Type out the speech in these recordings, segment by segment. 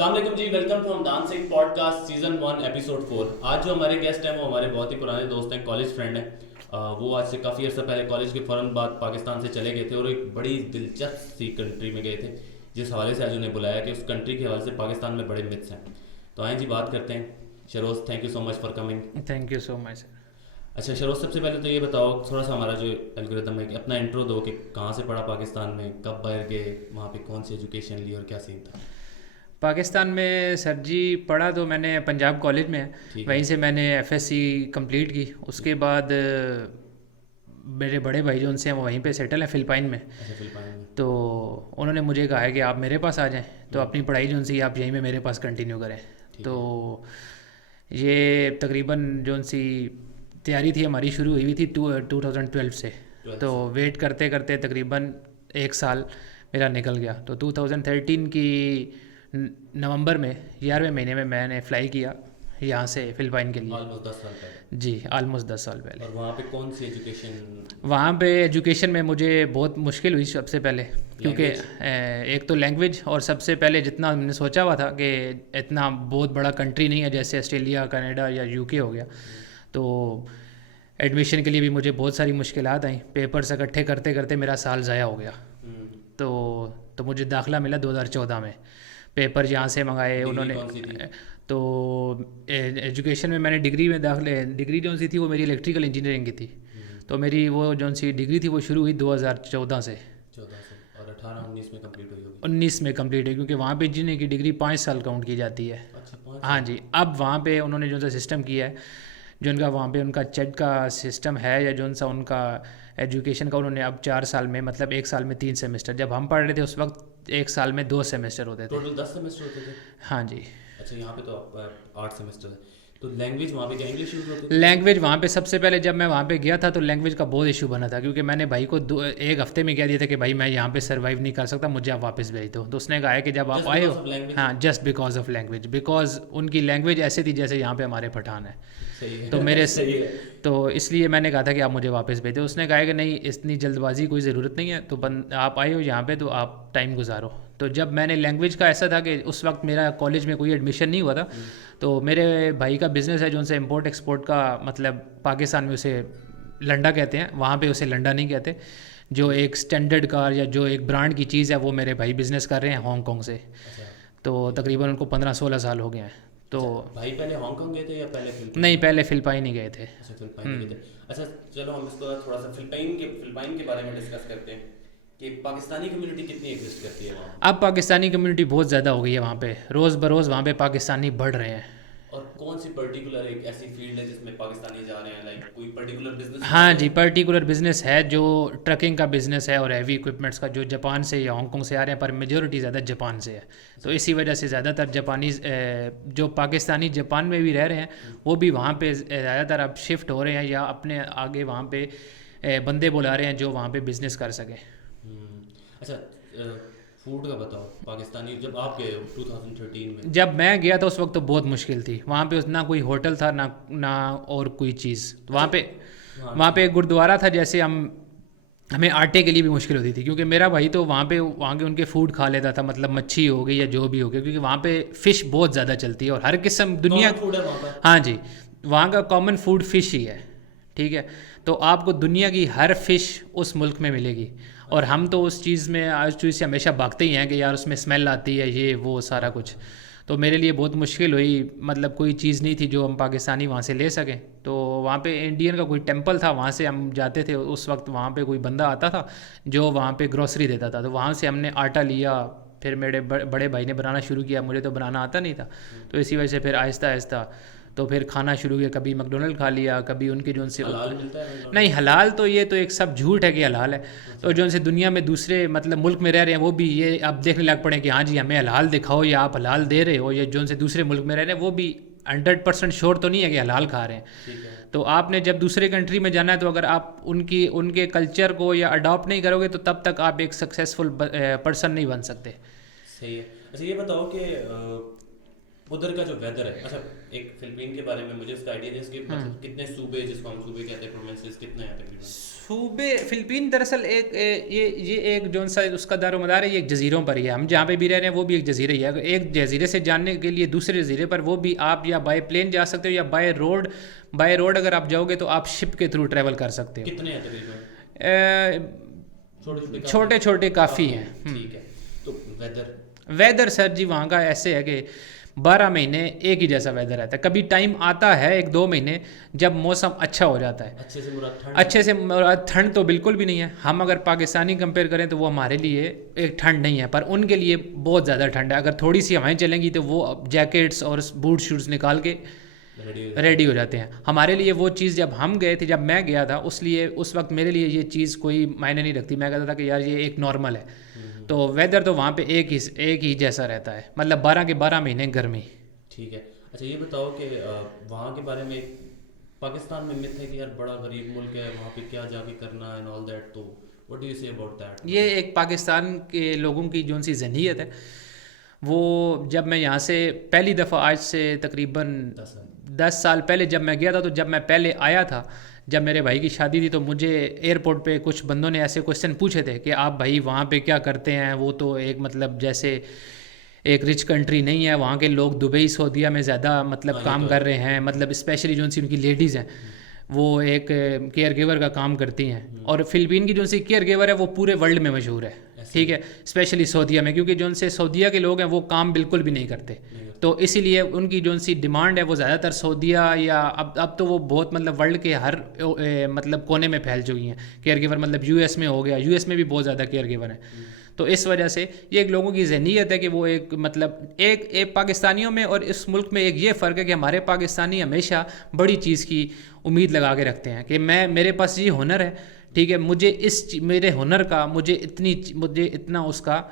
अस्सलाम वालेकुम जी, welcome to Hamdan Singh podcast season 1 episode 4। आज जो हमारे गेस्ट हैं वो हमारे बहुत ही पुराने दोस्त हैं, कॉलेज फ्रेंड हैं। वो आज से काफ़ी अर्सा पहले कॉलेज के फ़ौरन बाद पाकिस्तान से चले गए थे और एक बड़ी दिलचस्प सी कंट्री में गए थे, जिस हवाले से आज उन्हें बुलाया कि उस कंट्री के हवाले से पाकिस्तान में बड़े मिथ्स हैं। तो आए जी बात करते हैं। Sharoz, thank you so much for coming. Thank you so much. अच्छा शरोज, सबसे पहले तो ये बताओ थोड़ा सा हमारा जो एल्गोरिदम है कि अपना इंट्रो दो कि कहाँ से पढ़ा पाकिस्तान में, कब बाहर गए, वहाँ पे कौन सी एजुकेशन ली और क्या सीन था। पाकिस्तान में सर जी पढ़ा तो मैंने पंजाब कॉलेज में है। ठीक है। वहीं से मैंने एफएससी कंप्लीट की। उसके बाद मेरे बड़े भाई जो उनसे हैं वो वहीं पे सेटल हैं फ़िलिपाइन में। अच्छा, फिलिपाइन में। तो उन्होंने मुझे कहा है कि आप मेरे पास आ जाएं, तो हम्म, अपनी पढ़ाई जो उनसी आप यहीं में मेरे पास कंटिन्यू करें। ठीक तो है। ये तकरीबन जो उनसी तैयारी थी हमारी शुरू हुई थी 2012 से। ट्वेल्थ तो से। वेट करते करते तकरीबन एक साल मेरा निकल गया। तो 2013 की नवंबर में 11वें महीने में मैंने फ़्लाई किया यहाँ से फ़िलिपाइन के लिए। ऑलमोस्ट 10 साल पहले। जी, ऑलमोस्ट 10 साल पहले। और वहाँ पे कौन सी एजुकेशन। वहाँ पे एजुकेशन में मुझे बहुत मुश्किल हुई सबसे पहले, क्योंकि लैंग्वेज। एक तो लैंग्वेज, और सबसे पहले जितना मैंने सोचा हुआ था कि इतना बहुत बड़ा कंट्री नहीं है जैसे ऑस्ट्रेलिया, कनाडा या यूके हो गया। तो एडमिशन के लिए भी मुझे बहुत सारी मुश्किलात आई। पेपर्स इकट्ठे करते करते मेरा साल ज़ाया हो गया। तो तो मुझे दाखिला मिला 2014 में। पेपर यहाँ से मंगाए डिग्री उन्होंने। कौन सी थी। तो एजुकेशन में मैंने डिग्री में दाखिले, डिग्री जो सी थी वो मेरी इलेक्ट्रिकल इंजीनियरिंग की थी। तो मेरी वो जो सी डिग्री थी वो शुरू हुई 2014 से। 14 से और 18-19 में कंप्लीट हुई होगी। 19 में कंप्लीट है, क्योंकि वहाँ पे इंजीनियरिंग की डिग्री 5 साल काउंट की जाती है। अच्छा, 5 साल। हाँ जी, अब वहाँ पे उन्होंने जो सा सिस्टम किया है, जो उनका वहाँ पे उनका चेट का सिस्टम है, या जो सा उनका एजुकेशन का, उन्होंने अब 4 साल में, मतलब एक साल में 3 सेमेस्टर, जब हम पढ़ रहे थे उस वक्त एक साल में 2 सेमेस्टर होते थे। टोटल 10 सेमेस्टर होते थे। हाँ जी। अच्छा, यहाँ पे तो 8 सेमेस्टर है। तो लैंग्वेज वहाँ पे क्या इंग्लिश यूज होती थी। लैंग्वेज वहाँ पे सबसे पहले जब मैं वहाँ पे गया था तो लैंग्वेज का बहुत इशू बना था, क्योंकि मैंने भाई को एक हफ्ते में कह दिया था कि भाई मैं यहाँ पे सर्वाइव नहीं कर सकता, मुझे आप वापस भेज दो। तो उसने कहा है कि जब आप जस्ट आए बिकॉज हो। Of language. हाँ, just because of language, because उनकी लैंग्वेज ऐसी थी जैसे यहाँ पे हमारे पठान है। सही तो है। मेरे सही है। तो इसलिए मैंने कहा था कि आप मुझे वापस भेज दो। उसने कहा है कि नहीं, इतनी जल्दबाजी कोई ज़रूरत नहीं है, तो आप आए हो यहाँ पे तो आप टाइम गुजारो। तो जब मैंने लैंग्वेज का, ऐसा था कि उस वक्त मेरा कॉलेज में कोई एडमिशन नहीं हुआ था। तो मेरे भाई का बिज़नेस है जो उनसे इम्पोर्ट एक्सपोर्ट का, मतलब पाकिस्तान में उसे लंडा कहते हैं, वहाँ पे उसे लंडा नहीं कहते। जो एक स्टैंडर्ड कार या जो एक ब्रांड की चीज़ है वो मेरे भाई बिज़नेस कर रहे हैं हांगकॉन्ग से। अच्छा। तो ठीक है। तकरीबन उनको 15-16 साल हो गए हैं। तो अच्छा, भाई पहले हांगकांग गए थे या पहले नहीं, फिलिपाइन। पहले फ़िलिपाइन ही गए थे। अच्छा, फिलिपाइन गए थे। अच्छा, चलो हम इसको थोड़ा सा फिलिपाइन के बारे में डिस्कस करते हैं कि पाकिस्तानी कम्युनिटी कितनी एग्जिस्ट करती है वहाँ। अब पाकिस्तानी कम्युनिटी बहुत ज़्यादा हो गई है वहाँ पे, रोज़ बरोज़ वहाँ पे पाकिस्तानी बढ़ रहे हैं। और कौन सी पर्टिकुलर एक ऐसी फील्ड है जिसमें पाकिस्तानी जा रहे हैं, लाइक कोई पर्टिकुलर बिजनेस कर हाँ रहे जी, हैं। पर्टिकुलर बिजनेस है जो ट्रकिंग का बिजनेस है और हैवी इक्विपमेंट्स का, जो जापान से या हांगकांग से आ रहे हैं, पर मेजोरिटी ज़्यादा जापान से है। तो इसी वजह से ज़्यादातर जापानीज़, जो पाकिस्तानी जापान में भी रह रहे हैं, वो भी वहाँ पे ज़्यादातर अब शिफ्ट हो रहे हैं, या अपने आगे वहाँ पे बंदे बुला रहे हैं जो वहाँ पे बिज़नेस कर सकें। अच्छा, फूड का बताओ। पाकिस्तानी जब आप गए हो 2013 में। जब मैं गया था उस वक्त तो बहुत मुश्किल थी वहाँ पे, ना कोई होटल था, ना और कोई चीज़। तो अच्छा। हाँ। वहाँ पे एक गुरुद्वारा था, जैसे हमें आटे के लिए भी मुश्किल होती थी, क्योंकि मेरा भाई तो वहाँ के उनके फूड खा लेता था, मतलब मच्छी हो गई या जो भी हो गया, क्योंकि वहाँ पे फ़िश बहुत ज़्यादा चलती है और हर किस्म दुनिया। कॉमन फूड है वहाँ पर। हाँ जी, वहाँ का कॉमन फूड फ़िश ही है। ठीक है। तो आपको दुनिया की हर फ़िश उस मुल्क में मिलेगी, और हम तो उस चीज़ में आज चीज़ से हमेशा भागते ही हैं कि यार उसमें स्मेल आती है, ये वो सारा कुछ। तो मेरे लिए बहुत मुश्किल हुई, मतलब कोई चीज़ नहीं थी जो हम पाकिस्तानी वहाँ से ले सकें। तो वहाँ पे इंडियन का कोई टेंपल था, वहाँ से हम जाते थे। उस वक्त वहाँ पे कोई बंदा आता था जो वहाँ पे ग्रोसरी देता था, तो वहाँ से हमने आटा लिया। फिर मेरे बड़े भाई ने बनाना शुरू किया, मुझे तो बनाना आता नहीं था। तो इसी वजह से फिर आहिस्ता आहिस्ता तो फिर खाना शुरू किया। कभी मैकडोनल्ड खा लिया, कभी उनके जो उनसे। हलाल मिलता है मैकडॉनल्ड नहीं, में? हलाल तो ये तो एक सब झूठ है कि हलाल है। तो जो उनसे दुनिया में दूसरे मतलब मुल्क में रह रहे हैं वो भी ये अब देखने लग पड़े कि हाँ जी हमें हलाल दिखाओ, या आप हलाल दे रहे हो, या जो उनसे दूसरे मुल्क में रह रहे हैं वो भी 100% श्योर तो नहीं है कि हलाल खा रहे हैं। ठीक है। तो आपने जब दूसरे कंट्री में जाना है, तो अगर आप उनके कल्चर को या अडॉप्ट नहीं करोगे तो तब तक आप एक सक्सेसफुल पर्सन नहीं बन सकते। सही है। अच्छा, ये बताओ कि उधर का जो वेदर है, अच्छा एक फिलीपीन के बारे में मुझे इसका आइडिया है, इसके मतलब कितने सूबे, जिसको हम सूबे कहते हैं, प्रोविंसेस कितने हैं तकरीबन? सूबे फिलीपीन दरअसल एक ये एक जो सा उसका दारोमदार है, ये एक जजीरों पर ही है। हम जहाँ पे भी रह रहे हैं वो भी एक जजीरा ही है। अगर एक जजीरे से जाने के लिए दूसरे जजीरे पर, वो भी आप या बाय प्लेन जा सकते हो या बाय रोड अगर आप जाओगे तो आप शिप के थ्रू ट्रैवल कर सकते हो। कितने हैं तकरीबन? छोटे छोटे काफ़ी हैं। ठीक है। तो वेदर सर जी वहाँ का ऐसे है कि 12 महीने एक ही जैसा वेदर रहता है। कभी टाइम आता है 1-2 महीने जब मौसम अच्छा हो जाता है, अच्छे से मुराद ठंड तो बिल्कुल भी नहीं है। हम अगर पाकिस्तानी कंपेयर करें तो वो हमारे लिए एक ठंड नहीं है, पर उनके लिए बहुत ज़्यादा ठंड है। अगर थोड़ी सी हवाएं चलेंगी तो वो जैकेट्स और बूट शूट्स निकाल के रेडी हो जाते हैं। हमारे लिए वो चीज़ जब हम गए थे, जब मैं गया था, उस वक्त मेरे लिए ये चीज़ कोई मायने नहीं रखती। मैं कहता था कि यार ये एक नॉर्मल है। तो वेदर तो वहाँ पे एक ही जैसा रहता है, मतलब 12 के 12 महीने गर्मी। ठीक है। अच्छा ये बताओ कि वहाँ के बारे में पाकिस्तान में मिथ है कि यार बड़ा गरीब मुल्क है, वहाँ पे क्या जाके करना एंड ऑल दैट, तो what do you say about that? ये एक पाकिस्तान के लोगों की जो सी जहनीत है, वो जब मैं यहाँ से पहली दफ़ा, आज से तकरीबन 10 साल पहले जब मैं गया था, तो जब मैं पहले आया था, जब मेरे भाई की शादी थी, तो मुझे एयरपोर्ट पे कुछ बंदों ने ऐसे क्वेश्चन पूछे थे कि आप भाई वहाँ पे क्या करते हैं। वो तो एक मतलब जैसे एक रिच कंट्री नहीं है, वहाँ के लोग दुबई सऊदीया में ज़्यादा मतलब काम कर रहे हैं, मतलब स्पेशली जो सी उनकी लेडीज़ हैं वो एक केयर गिवर का काम करती हैं। और फिलीपीन की जो सी केयर गिवर है वो पूरे वर्ल्ड में मशहूर है, ठीक है, स्पेशली सऊदीया में, क्योंकि जो से सऊदीया के लोग हैं वो काम बिल्कुल भी नहीं करते। तो इसीलिए उनकी जो सी डिमांड है वो ज़्यादातर सऊदीया या अब तो वो बहुत मतलब वर्ल्ड के हर मतलब कोने में फैल चुकी हैं केयर गिवर। मतलब यूएस में हो गया, यूएस में भी बहुत ज़्यादा केयर गिवर हैं। तो इस वजह से ये एक लोगों की ज़हनीत है कि वो एक मतलब एक पाकिस्तानियों में और इस मुल्क में एक ये फ़र्क है कि हमारे पाकिस्तानी हमेशा बड़ी चीज़ की उम्मीद लगा के रखते हैं कि मेरे पास ये हुनर है, ठीक है, मुझे मेरे हुनर का मुझे इतना उसका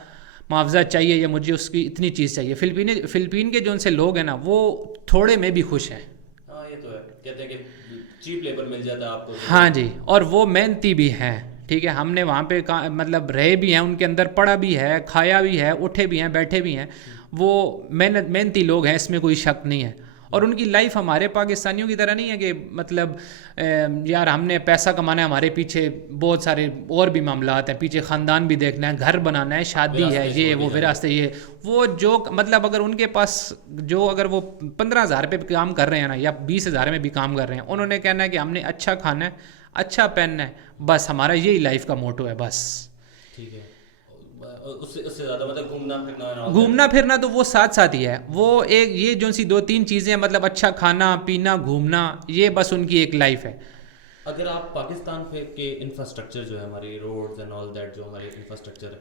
मुआवजा चाहिए या मुझे उसकी इतनी चीज़ चाहिए। फिलीपीन के जो उनसे लोग हैं ना, वो थोड़े में भी खुश हैं। हाँ ये तो है, कहते हैं कि चीप लेबर मिल जाता है आपको। हाँ जी, और वो मेहनती भी हैं, ठीक है। हमने वहाँ पे मतलब रहे भी हैं, उनके अंदर पढ़ा भी है, खाया भी है, उठे भी हैं, बैठे भी हैं। वो मेहनती लोग हैं, इसमें कोई शक नहीं है। और उनकी लाइफ हमारे पाकिस्तानियों की तरह नहीं है कि मतलब यार हमने पैसा कमाना है, हमारे पीछे बहुत सारे और भी मामलात हैं, पीछे ख़ानदान भी देखना है, घर बनाना है, शादी है, ये वो विरासत ये वो, जो मतलब अगर उनके पास अगर वो 15,000 पे काम कर रहे हैं ना, या 20,000 में भी काम कर रहे हैं, उन्होंने कहना है कि हमने अच्छा खाना है, अच्छा पहनना है, बस हमारा यही लाइफ का मोटो है बस। ठीक है। उससे ज़्यादा मतलब घूमना फिरना तो वो साथ ही है। वो एक ये जो सी 2-3 चीज़ें हैं, मतलब अच्छा खाना पीना घूमना, ये बस उनकी एक लाइफ है। अगर आप पाकिस्तान के इंफ्रास्ट्रक्चर जो है, हमारी रोड्स एंड ऑल दैट, जो हमारे इंफ्रास्ट्रक्चर है,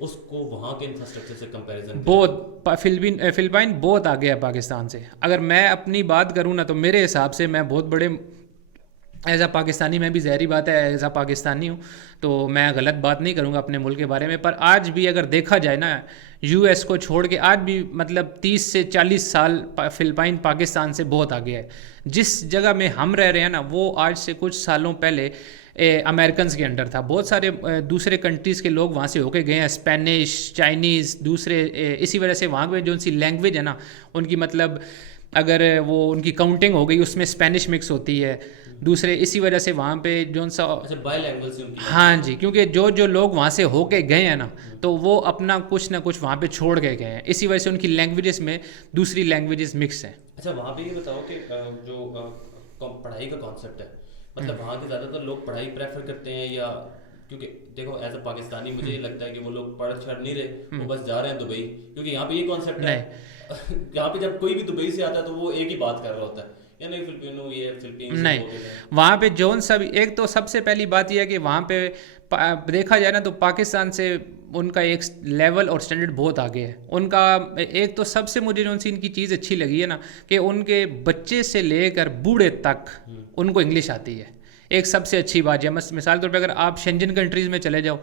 उसको वहाँ के इंफ्रास्ट्रक्चर से कंपैरिजन बहुत फिलीपीन बहुत आगे है पाकिस्तान से। अगर मैं अपनी बात करूँ ना, तो मेरे हिसाब से मैं बहुत बड़े एज आ पाकिस्तानी, मैं भी ज़हरी बात है एज आ पाकिस्तानी हूँ, तो मैं गलत बात नहीं करूँगा अपने मुल्क के बारे में। पर आज भी अगर देखा जाए ना, यूएस को छोड़ के आज भी मतलब 30 से 40 साल फिलीपीन पाकिस्तान से बहुत आगे है। जिस जगह में हम रह रहे हैं ना, वो आज से कुछ सालों पहले अमेरिकन के अंडर था। बहुत सारे दूसरे कंट्रीज़ के लोग वहाँ से होके गए हैं, स्पेनिश, चाइनीज़, दूसरे। इसी वजह से वहाँ पे जो सी लैंग्वेज है ना उनकी, मतलब अगर वो उनकी काउंटिंग हो गई उसमें स्पेनिश मिक्स होती है, दूसरे। इसी वजह से वहाँ पे जो सा बायलैंग्वेज से उनकी, हाँ जी, क्योंकि जो लोग वहाँ से होके गए हैं ना, तो वो अपना कुछ ना कुछ वहाँ पे छोड़ के गए हैं। इसी वजह से उनकी लैंग्वेजेस में दूसरी लैंग्वेजेस मिक्स हैं। अच्छा वहाँ पे ये बताओ कि जो पढ़ाई का कॉन्सेप्ट है, मतलब वहाँ के ज़्यादातर लोग पढ़ाई प्रेफर करते हैं, या क्योंकि देखो एज अ पाकिस्तानी मुझे ये लगता है कि वो लोग पढ़ नहीं रहे, वो बस जा रहे हैं दुबई, क्योंकि यहाँ पे ये कॉन्सेप्ट है यहाँ पे जब कोई भी दुबई से आता है तो वो एक ही बात कर रहा होता है, या नहीं फिलीपीन नहीं, वहाँ पे जोन सब। एक तो सबसे पहली बात यह है कि वहाँ पे देखा जाए ना, तो पाकिस्तान से उनका एक लेवल और स्टैंडर्ड बहुत आगे है उनका। एक तो सबसे मुझे जो सी इनकी चीज़ अच्छी लगी है ना, कि उनके बच्चे से लेकर बूढ़े तक उनको इंग्लिश आती है। एक सबसे अच्छी बात है। मिसाल तौर पे अगर आप शेंजन कंट्रीज़ में चले जाओ,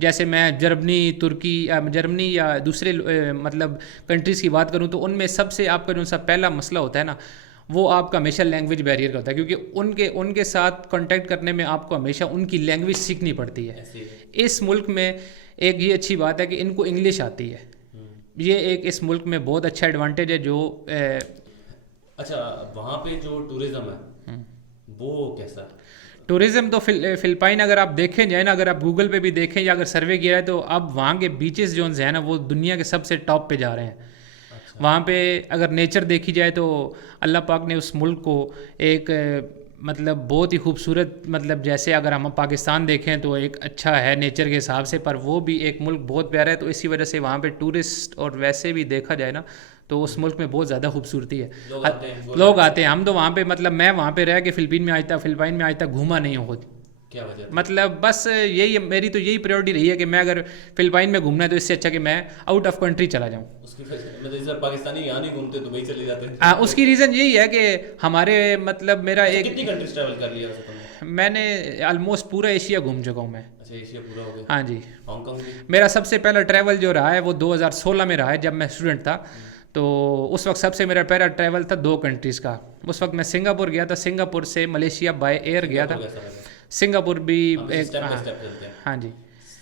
जैसे मैं जर्मनी या दूसरे मतलब कंट्रीज़ की बात करूँ, तो उनमें सबसे आपका जो सा पहला मसला होता है ना, वो आपका हमेशा लैंग्वेज बैरियर का होता है, क्योंकि उनके साथ कांटेक्ट करने में आपको हमेशा उनकी लैंग्वेज सीखनी पड़ती है। इस मुल्क में एक ये अच्छी बात है कि इनको इंग्लिश आती है, ये एक इस मुल्क में बहुत अच्छा एडवांटेज है जो अच्छा, वहाँ पे जो टूरिज्म है वो कैसा है? टूरिज्म तो फिलिपाइन अगर आप देखें जाए ना, अगर आप गूगल पे भी देखें या अगर सर्वे किया है तो अब वहाँ के बीचेस जो हैं ना वो दुनिया के सबसे टॉप पे जा रहे हैं। अच्छा। वहाँ पे अगर नेचर देखी जाए तो अल्लाह पाक ने उस मुल्क को एक मतलब बहुत ही खूबसूरत, मतलब जैसे अगर हम पाकिस्तान देखें तो एक अच्छा है नेचर के हिसाब से, पर वो भी एक मुल्क बहुत प्यारा है। तो इसी वजह से वहाँ पे टूरिस्ट और वैसे भी देखा जाए ना तो उस मुल्क में बहुत ज़्यादा खूबसूरती है। लोग आते हैं। हम तो वहाँ पे मतलब मैं वहाँ पे रह के फिलिपाइन में आज तक घूमा नहीं हूँ खुद। क्या वजह थी? मतलब बस यही मेरी तो यही प्रायोरिटी रही है कि मैं अगर फिलिपाइन में घूमना है तो इससे अच्छा कि मैं आउट ऑफ कंट्री चला जाऊँ। उसकी मतलब जैसे पाकिस्तानी यहाँ नहीं घूमते तो वही चले जाते हैं। उसकी रीज़न यही है कि हमारे मतलब मेरा अच्छा, एक कितनी कंट्रीज ट्रैवल कर लिया वैसे तुमने? मैंने ऑलमोस्ट पूरा एशिया घूम चुका हूँ मैं। अच्छा, एशिया पूरा हो गया। हाँ जी। हांगकांग भी? मेरा सबसे पहला ट्रैवल जो रहा है वो 2016 में रहा है जब मैं स्टूडेंट था। तो उस वक्त सबसे मेरा पहला ट्रैवल था 2 कंट्रीज़ का। उस वक्त मैं सिंगापुर गया था, सिंगापुर से मलेशिया बाय एयर गया था। कैसा लगा? सिंगापुर भी एक स्टेप बाय स्टेप चलते हैं। हाँ जी,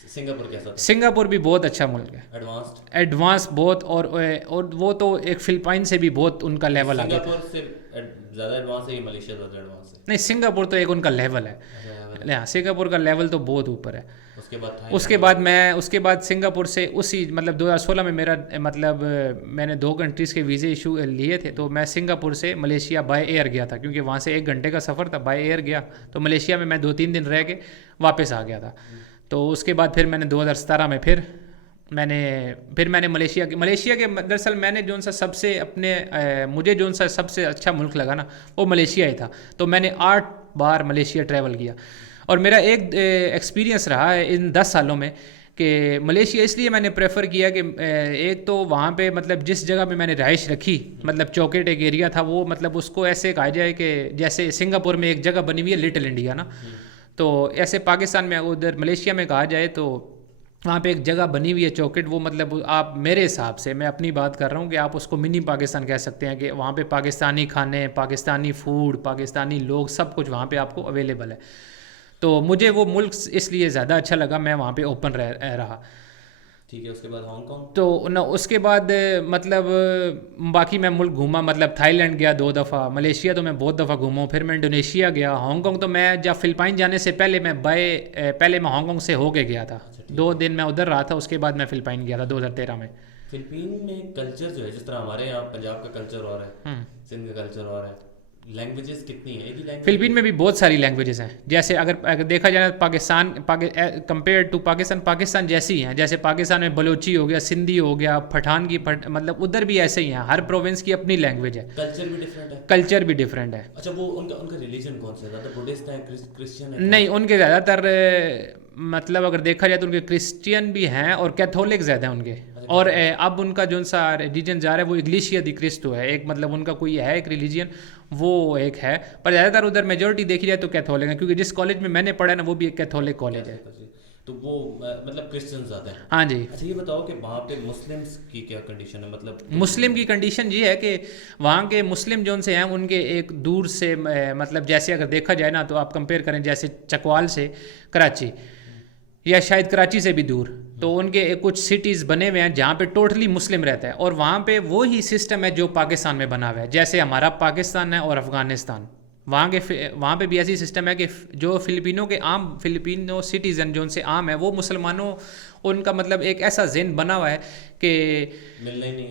सिंगापुर कैसा था? सिंगापुर भी बहुत अच्छा मुल्क है, एडवांस्ड? एडवांस बहुत। और वो तो एक फिलिपाइन से भी बहुत उनका लेवल आ गया था। सिंगापुर से ज़्यादा एडवांस है या मलेशिया ज़्यादा एडवांस है? नहीं, सिंगापुर तो एक उनका लेवल है। हाँ, सिंगापुर का लेवल तो बहुत ऊपर है। उसके बाद सिंगापुर से उसी मतलब 2016 में मेरा मतलब मैंने 2 कंट्रीज़ के वीज़े इशू लिए थे। तो मैं सिंगापुर से मलेशिया बाय एयर गया था क्योंकि वहाँ से 1 घंटे का सफ़र था। बाय एयर गया तो मलेशिया में मैं 2-3 दिन रह के वापस आ गया था। तो उसके बाद फिर मैंने 2017 में फिर मैंने मलेशिया के दरअसल मैंने जोन सा सबसे मुझे जोन सा सबसे अच्छा मुल्क लगा ना वो मलेशिया ही था। तो मैंने 8 बार मलेशिया ट्रैवल किया और मेरा एक एक्सपीरियंस रहा है इन 10 सालों में कि मलेशिया इसलिए मैंने प्रेफर किया कि एक तो वहाँ पे मतलब जिस जगह पे मैंने रहाइश रखी मतलब चौकेट एक एरिया था वो मतलब उसको ऐसे कहा जाए कि जैसे सिंगापुर में एक जगह बनी हुई है लिटिल इंडिया ना, तो ऐसे पाकिस्तान में उधर मलेशिया में कहा जाए तो वहाँ पे एक जगह बनी हुई है चौकेट। वो मतलब आप मेरे हिसाब से मैं अपनी बात कर रहा हूँ कि आप उसको मिनी पाकिस्तान कह सकते हैं कि वहाँ पे पाकिस्तानी खाने, पाकिस्तानी फूड, पाकिस्तानी लोग, सब कुछ वहाँ पे आपको अवेलेबल है। तो मुझे वो मुल्क इसलिए ज़्यादा अच्छा लगा, मैं वहाँ पे ओपन रहा। ठीक है, उसके बाद हांगकांग? तो न उसके बाद मतलब बाकी मैं मुल्क घूमा, मतलब थाईलैंड गया 2 दफ़ा, मलेशिया तो मैं बहुत दफ़ा घूमा हूँ, फिर मैं इंडोनेशिया गया। हांगकांग तो मैं जब फिलिपाइन जाने से पहले मैं हांगकांग से होके गया था। 2 दिन मैं उधर रहा था, उसके बाद मैं फिलिपाइन गया था 2013 में। फिलिपीन में कल्चर जो है जिस तरह हमारे यहाँ पंजाब का कल्चर और है, सिंध का कल्चर और है, लैंग्वेजेस कितनी है? एक ही लैंग्वेज? फिलिपीन में भी बहुत सारी लैंग्वेजेस हैं। जैसे अगर देखा जाए कंपेयर टू पाकिस्तान जैसी ही हैं। जैसे पाकिस्तान में बलोची हो गया, सिंधी हो गया, मतलब उधर भी ऐसे ही हैं। हर प्रोविंस की अपनी लैंग्वेज है। कल्चर भी डिफरेंट है? कल्चर भी डिफरेंट है। अच्छा, वो उनका रिलीजन कौन सा है? ज़्यादा बुद्धिस्ट है, क्रिश्चियन है? नहीं, उनके ज़्यादातर मतलब अगर देखा जाए तो उनके क्रिश्चियन भी हैं और कैथोलिक ज़्यादा हैं उनके। और अब उनका जो सा रिलीजन जा रहा है वो इग्लिशिया दी क्रिस्टो है, एक मतलब उनका कोई है एक रिलीजन, वो एक है। पर ज़्यादातर उधर मेजोरिटी देखी जाए तो कैथोलिक है, क्योंकि जिस कॉलेज में मैंने पढ़ा ना वो भी एक कैथोलिक कॉलेज है। तो वो मतलब क्रिश्चियन ज़्यादा है? हाँ जी। अच्छा, ये बताओ कि वहाँ पे मुस्लिम्स की क्या कंडीशन है? मतलब मुस्लिम की कंडीशन ये है कि वहाँ के मुस्लिम जोन से हैं उनके एक दूर से मतलब जैसे अगर देखा जाए ना तो आप कंपेयर करें जैसे चकवाल से कराची या शायद कराची से भी दूर, तो उनके कुछ सिटीज़ बने हुए हैं जहाँ पे टोटली मुस्लिम रहता है। और वहाँ पे वो ही सिस्टम है जो पाकिस्तान में बना हुआ है। जैसे हमारा पाकिस्तान है और अफ़गानिस्तान, वहाँ पे भी ऐसी सिस्टम है कि जो फिलिपिनो सिटीज़न जो उनसे आम है वो मुसलमानों उनका मतलब एक ऐसा ज़हन बना हुआ है कि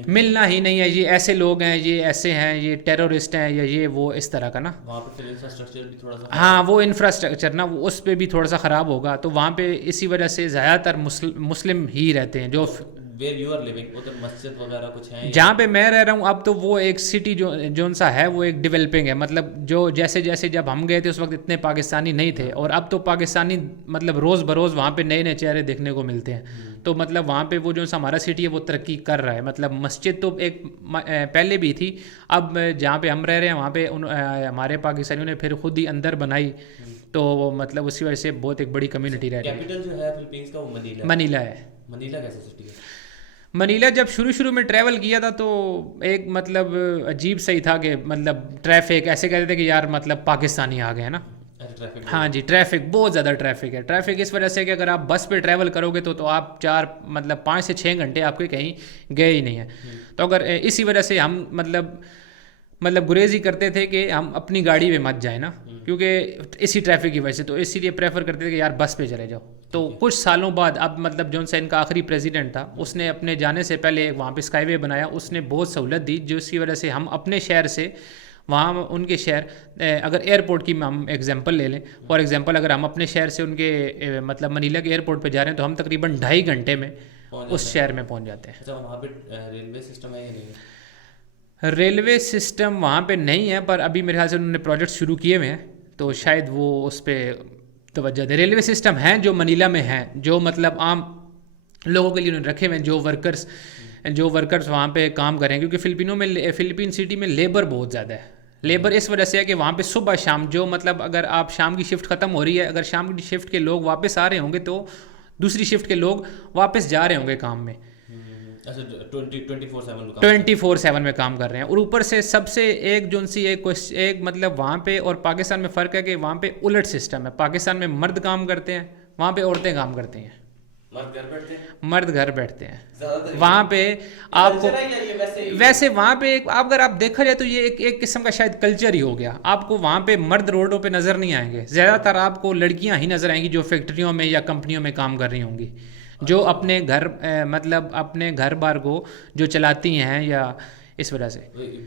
मिलना ही नहीं है, ये ऐसे लोग हैं, ये ऐसे हैं, ये टेररिस्ट हैं या ये वो इस तरह का ना। वहाँ पे फिर इंफ्रास्ट्रक्चर भी थोड़ा सा, हाँ वो इंफ्रास्ट्रक्चर ना वो उस पर भी थोड़ा सा ख़राब होगा। तो वहाँ पे इसी वजह से ज़्यादातर मुस्लिम ही रहते हैं। जो वेयर यू आर लिविंग उधर मस्जिद वगैरह कुछ है? जहाँ पे मैं रह रहा हूँ अब तो वो एक सिटी जो सा है वो एक डेवलपिंग है। मतलब जो जैसे जब हम गए थे उस वक्त इतने पाकिस्तानी नहीं थे, और अब तो पाकिस्तानी मतलब रोज़ बरोज़ वहाँ पे नए नए चेहरे देखने को मिलते हैं। तो मतलब वहाँ पे वो जो सा हमारा सिटी है वो तरक्की कर रहा है। मतलब मस्जिद तो एक पहले भी थी, अब जहाँ पे हम रह रहे हैं वहाँ पे हमारे पाकिस्तानियों ने फिर खुद ही अंदर बनाई, तो मतलब उसी वजह से बहुत एक बड़ी कम्युनिटी रह रही है। कैपिटल जो है फिलीपींस का वो मनीला है। मनीला कैसा सिटी है? मनीला जब शुरू में ट्रैवल किया था तो एक मतलब अजीब सही था कि मतलब ट्रैफिक ऐसे कहते थे कि यार मतलब पाकिस्तानी आ गए हैं ना। ट्रैफिक। हाँ जी, ट्रैफिक बहुत ज़्यादा ट्रैफिक है। ट्रैफिक इस वजह से कि अगर आप बस पे ट्रैवल करोगे तो आप 5 से 6 घंटे आपके कहीं गए ही नहीं हैं। तो अगर इसी वजह से हम मतलब गुरेज ही करते थे कि हम अपनी गाड़ी में मत जाए ना, क्योंकि इसी ट्रैफिक की वजह से। तो इसीलिए प्रेफर करते थे कि यार बस पे चले जाओ। तो कुछ सालों बाद अब मतलब जो सा इनका आखिरी प्रेसिडेंट था, उसने अपने जाने से पहले वहाँ पे स्काईवे बनाया, उसने बहुत सहूलत दी, जिसकी वजह से हम अपने शहर से वहाँ उनके शहर, अगर एयरपोर्ट की हम एग्जांपल ले लें, फॉर एग्जांपल अगर हम अपने शहर से उनके मतलब मनीला के एयरपोर्ट पे जा रहे हैं तो हम तकरीबन 2.5 घंटे में उस शहर में पहुँच जाते हैं। अच्छा, वहाँ पे रेलवे सिस्टम है या नहीं है? रेलवे सिस्टम वहाँ पे नहीं है, पर अभी मेरे ख्याल से उन्होंने प्रोजेक्ट शुरू किए हुए हैं, तो शायद वो उस पर तवज्जो दे। रेलवे सिस्टम हैं जो मनीला में हैं, जो मतलब आम लोगों के लिए उन्होंने रखे हुए हैं, जो वर्कर्स वहाँ पे काम करें, क्योंकि फ़िलिपीन सिटी में लेबर बहुत ज़्यादा है। लेबर इस वजह से है कि वहाँ पे सुबह शाम जो मतलब अगर आप शाम की शिफ्ट ख़त्म हो रही है, अगर शाम की शिफ्ट के लोग वापस आ रहे होंगे तो दूसरी शिफ्ट के लोग वापस जा रहे होंगे काम में। अच्छा, 24/7 में काम कर रहे हैं। और ऊपर से सबसे एक मतलब वहाँ पे और पाकिस्तान में फ़र्क है कि वहाँ पे उलट सिस्टम है। पाकिस्तान में मर्द काम करते हैं, वहाँ पे औरतें काम करती हैं। मर्द घर बैठते हैं वहाँ पे। आपको वैसे वहाँ पे अगर आप देखा जाए तो ये एक किस्म का शायद कल्चर ही हो गया। आपको वहाँ पे मर्द रोडों पे नज़र नहीं आएंगे, ज़्यादातर आपको लड़कियाँ ही नज़र आएंगी जो फैक्ट्रियों में या कंपनियों में काम कर रही होंगी, जो अपने घर मतलब अपने घर बार को जो चलाती हैं, या इस वजह से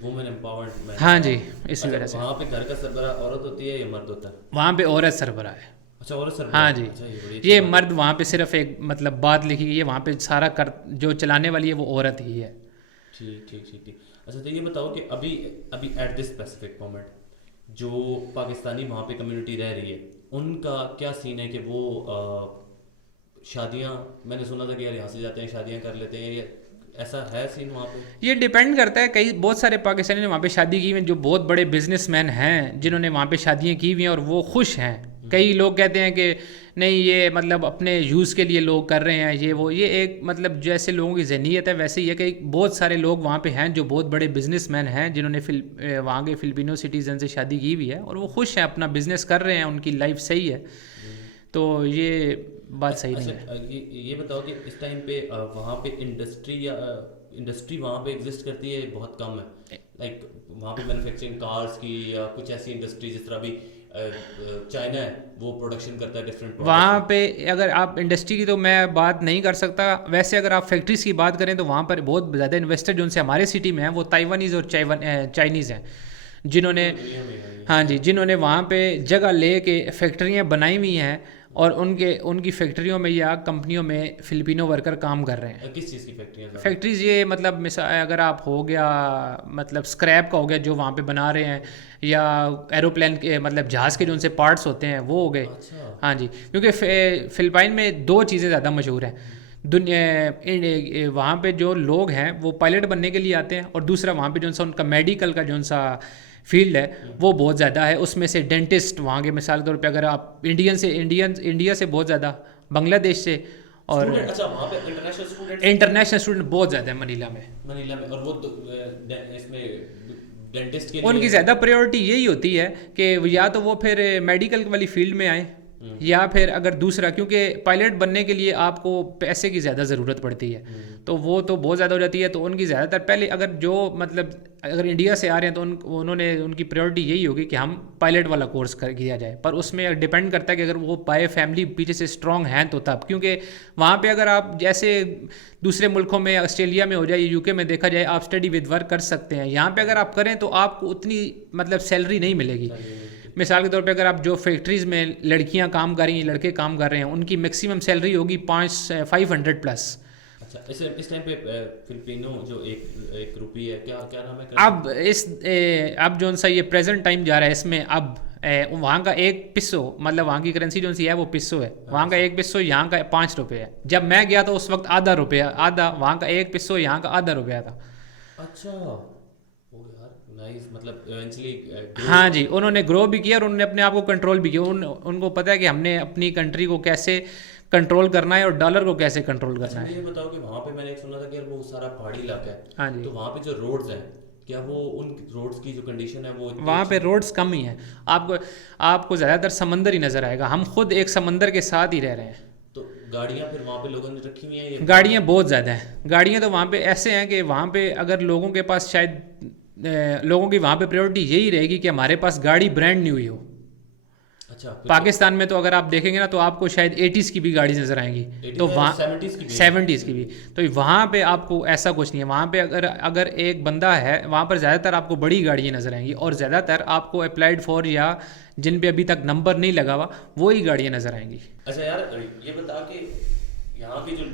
वुमेन एम्पावरमेंट। हाँ जी, इसी वजह से। वहाँ पे घर का सरबराह औरत होती है या मर्द होता है? वहाँ पे औरत सरबराह है। अच्छा, औरत सरबराह। हाँ जी। अच्छा, ये मर्द वहाँ पे सिर्फ एक मतलब बात लिखी गई है, वहाँ पे सारा जो चलाने वाली है वो औरत ही है। ठीक। अच्छा, तो ये बताओ कि अभी एट दिस स्पेसिफिक मोमेंट जो पाकिस्तानी वहाँ पे कम्युनिटी रह रही है, उनका क्या सीन है कि वो शादियाँ, मैंने सुना था कि यार यहाँ से जाते हैं शादियाँ कर लेते हैं, ये ऐसा है सीन वहाँ पे? ये डिपेंड करता है। बहुत सारे पाकिस्तानी ने वहाँ पे शादी की हुई हैं, जो बहुत बड़े बिजनेसमैन हैं जिन्होंने वहाँ पे शादियाँ की हुई हैं और वो खुश हैं। कई लोग कहते हैं कि नहीं, ये मतलब अपने यूज़ के लिए लोग कर रहे हैं, ये एक मतलब जैसे लोगों की ज़हनीत है वैसे ही है कि बहुत सारे लोग वहाँ पे हैं जो बहुत बड़े बिजनेसमैन हैं जिन्होंने वहाँ के फिलिपिनो सिटीज़न से शादी की हुई है और वो खुश हैं, अपना बिजनेस कर रहे हैं, उनकी लाइफ सही है। तो ये बात सही नहीं है। ये बताओ कि इस टाइम पे वहाँ पे इंडस्ट्री वहाँ पे एग्जिस्ट करती है, बहुत कम है। लाइक वहाँ पे मैन्युफैक्चरिंग कार्स की या कुछ ऐसी इंडस्ट्री, जिस तरह अभी चाइना है वो प्रोडक्शन करता है डिफरेंट वहाँ पे। अगर आप इंडस्ट्री की तो मैं बात नहीं कर सकता, वैसे अगर आप फैक्ट्रीज की बात करें तो वहाँ पर बहुत ज़्यादा इन्वेस्टर जो उनसे हमारे सिटी में हैं वो ताइवानीज़ और चाइनीज़ हैं, जिन्होंने हाँ जी, जिन्होंने वहाँ पे जगह ले के फैक्ट्रियाँ बनाई हुई हैं और उनकी फैक्ट्रियों में या कंपनियों में फिलिपिनो वर्कर काम कर रहे हैं। किस चीज़ की फैक्ट्रीज? ये मतलब मिसाल अगर आप हो गया मतलब स्क्रैप का हो गया जो वहाँ पे बना रहे हैं, या एरोप्लेन के मतलब जहाज़ के जो उनसे पार्ट्स होते हैं वो हो गए। अच्छा। हाँ जी, क्योंकि फिलिपाइन में 2 चीज़ें ज़्यादा मशहूर हैं दुनिया। वहाँ पे जो लोग हैं वो पायलट बनने के लिए आते हैं, और दूसरा वहाँ पे जो सा उनका मेडिकल का जो सा फील्ड है वो बहुत ज़्यादा है। उसमें से डेंटिस्ट वहाँ के मिसाल के तौर पे अगर आप इंडिया से बहुत ज़्यादा, बांग्लादेश से, और अच्छा, वहाँ पे इंटरनेशनल स्टूडेंट बहुत ज़्यादा है मनीला में। और वो इसमें डेंटिस्ट के उनकी ज़्यादा प्रायोरिटी यही होती है कि या तो वो फिर मेडिकल वाली फील्ड में आए, या फिर अगर दूसरा, क्योंकि पायलट बनने के लिए आपको पैसे की ज़्यादा ज़रूरत पड़ती है, तो वो तो बहुत ज़्यादा हो जाती है। तो उनकी ज़्यादातर पहले अगर इंडिया से आ रहे हैं तो उनकी प्रायोरिटी यही होगी कि हम पायलट वाला कोर्स किया जाए। पर उसमें डिपेंड करता है कि अगर वो बाय फैमिली पीछे से स्ट्रॉन्ग हैं तो तब, क्योंकि वहाँ पे अगर आप जैसे दूसरे मुल्कों में, ऑस्ट्रेलिया में हो जाए, यूके में देखा जाए, आप स्टडी विद वर्क कर सकते हैं। यहाँ पे अगर आप करें तो आपको उतनी मतलब सैलरी नहीं मिलेगी। मिसाल के तौर पे अगर आप जो फैक्ट्रीज़ में लड़कियां काम कर रही हैं, लड़के काम कर रहे हैं, उनकी मैक्सिमम सैलरी होगी 500 प्लस। अच्छा, इस टाइम पे फिलिपिनो जो एक रुपी है, क्या नाम है? अब जो सा ये प्रेजेंट टाइम जा रहा है इसमें अब वहाँ का 1 पिसो, मतलब वहाँ की करेंसी जो सी है वो पिसो है। वहाँ का 1 पिसो यहाँ का 5 रुपये है। जब मैं गया तो उस वक्त आधा वहाँ का 1 पिसो यहाँ का आधा रुपया था। अच्छा, मतलब हाँ जी, उन्होंने ग्रो भी किया और उन्होंने अपने आप को कंट्रोल भी किया। उनको पता है कि हमने अपनी कंट्री को कैसे कंट्रोल करना है और डॉलर को कैसे कंट्रोल करना है। ये बताओ कि वहाँ पे मैंने सुना था कि वो सारा पहाड़ी इलाका है। हाँ जी। तो वहाँ पे जो रोड्स हैं क्या वो उन रोड्स की जो कंडीशन है वो वहाँ पे रोड्स कम ही हैं, आपको ज़्यादातर समंदर ही नज़र आएगा। हम खुद एक समंदर के साथ ही रह रहे हैं। तो गाड़ियाँ फिर वहाँ पे लोगों ने रखी हुई हैं? गाड़ियाँ बहुत ज़्यादा हैं, गाड़ियाँ तो वहाँ पे ऐसे हैं कि वहाँ पे अगर लोगों के पास शायद लोगों की वहाँ पे प्रायोरिटी यही रहेगी कि हमारे पास गाड़ी ब्रांड न्यू ही हो। अच्छा, पाकिस्तान में तो अगर आप देखेंगे ना तो आपको शायद 80s की भी गाड़ी नज़र आएंगी, तो वहाँ 70s की भी, तो वहाँ पे आपको ऐसा कुछ नहीं है। वहाँ पे अगर एक बंदा है वहाँ पर ज़्यादातर आपको बड़ी गाड़ियाँ नज़र आएंगी, और ज़्यादातर आपको अप्लाइड फॉर या जिन पे अभी तक नंबर नहीं लगा हुआ वही गाड़ियाँ नज़र आएंगी। अच्छा यार, ये बता कि यहाँ की जो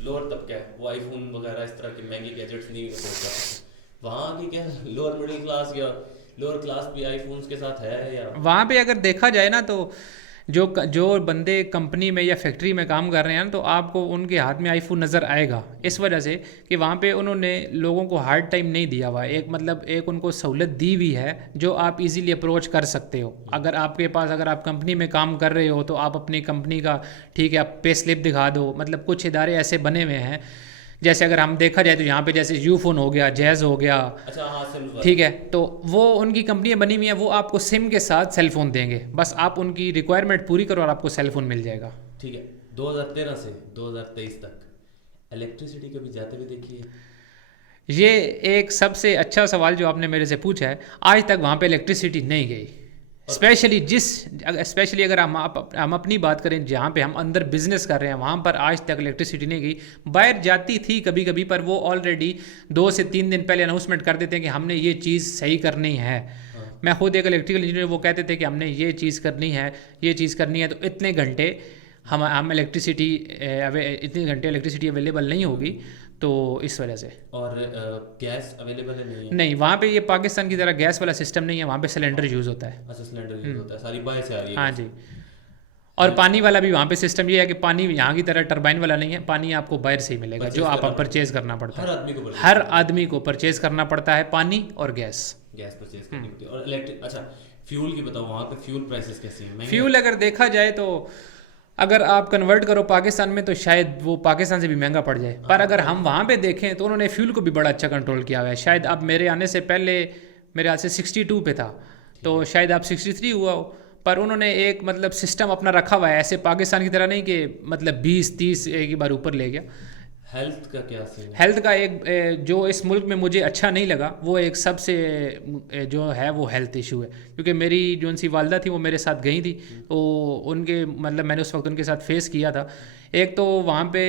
लोअर तबका है वो आईफोन वगैरह इस तरह के महंगे गैजेट्स नहीं अफोर्ड कर सकते, वहाँ की क्या लोअर मिडिल क्लास या लोअर क्लास भी आईफोन्स के साथ है? या वहाँ पे अगर देखा जाए ना तो जो बंदे कंपनी में या फैक्ट्री में काम कर रहे हैं तो आपको उनके हाथ में आईफोन नज़र आएगा, इस वजह से कि वहाँ पे उन्होंने लोगों को हार्ड टाइम नहीं दिया हुआ। एक उनको सहूलत दी हुई है जो आप इजीली अप्रोच कर सकते हो। अगर आपके पास अगर आप कंपनी में काम कर रहे हो तो आप अपनी कंपनी का ठीक है आप पे स्लिप दिखा दो। मतलब कुछ इदारे ऐसे बने हुए हैं, जैसे अगर हम देखा जाए तो यहाँ पे जैसे यूफोन हो गया, जैज़ हो गया, अच्छा हाँ सिम, ठीक है, तो वो उनकी कंपनियां बनी हुई हैं, वो आपको सिम के साथ सेलफोन देंगे, बस आप उनकी रिक्वायरमेंट पूरी करो और आपको सेलफोन मिल जाएगा। ठीक है। 2013 से 2023 तक इलेक्ट्रिसिटी कभी जाते हुए देखी है? ये एक सबसे अच्छा सवाल जो आपने मेरे से पूछा है। आज तक वहाँ पे इलेक्ट्रिसिटी नहीं गई, स्पेशली अगर हम अपनी बात करें जहाँ पे हम अंदर बिजनेस कर रहे हैं वहाँ पर आज तक इलेक्ट्रिसिटी नहीं गई। बाहर जाती थी कभी कभी, पर वो ऑलरेडी 2 से 3 दिन पहले अनाउंसमेंट कर देते हैं कि हमने ये चीज़ सही करनी है। मैं खुद एक इलेक्ट्रिकल इंजीनियर, वो कहते थे कि हमने ये चीज़ करनी है, ये चीज़ करनी है, तो इतने घंटे हम इतने घंटे इलेक्ट्रिसिटी अवेलेबल नहीं होगी, तो इस वजह से। और गैस अवेलेबल है नहीं है? नहीं, वहाँ पे ये पाकिस्तान की तरह गैस वाला सिस्टम नहीं है, वहाँ पे सिलेंडर यूज़ होता है। अच्छा, सिलेंडर यूज होता है, सारी बाहर से आ रही है? हाँ जी। और पानी वाला भी वहाँ पे सिस्टम ये है कि पानी यहाँ की तरह टरबाइन वाला नहीं है, पानी आपको बाहर से ही मिलेगा, जो आप परचेज करना पड़ता है। हर आदमी को परचेज करना पड़ता है पानी और गैस परचेज करनी होती है। और इलेक्ट्रिक, अच्छा फ्यूल की बताओ, वहाँ पे फ्यूल प्राइसेस कैसी हैं? फ्यूल अगर देखा जाए तो अगर आप कन्वर्ट करो पाकिस्तान में तो शायद वो पाकिस्तान से भी महंगा पड़ जाए, पर अगर हम वहाँ पे देखें तो उन्होंने फ्यूल को भी बड़ा अच्छा कंट्रोल किया हुआ है। शायद अब मेरे आने से पहले मेरे हाथ से 62 पे था, तो शायद अब 63 हुआ हो, पर उन्होंने एक मतलब सिस्टम अपना रखा हुआ है, ऐसे पाकिस्तान की तरह नहीं कि मतलब 20-30 एक ही बार ऊपर ले गया। हेल्थ का क्या सीन है? हेल्थ का एक जो इस मुल्क में मुझे अच्छा नहीं लगा, वो एक सबसे जो है वो हेल्थ इशू है, क्योंकि मेरी जो सी वालदा थी वो मेरे साथ गई थी, तो उनके मतलब मैंने उस वक्त उनके साथ फेस किया था। एक तो वहाँ पे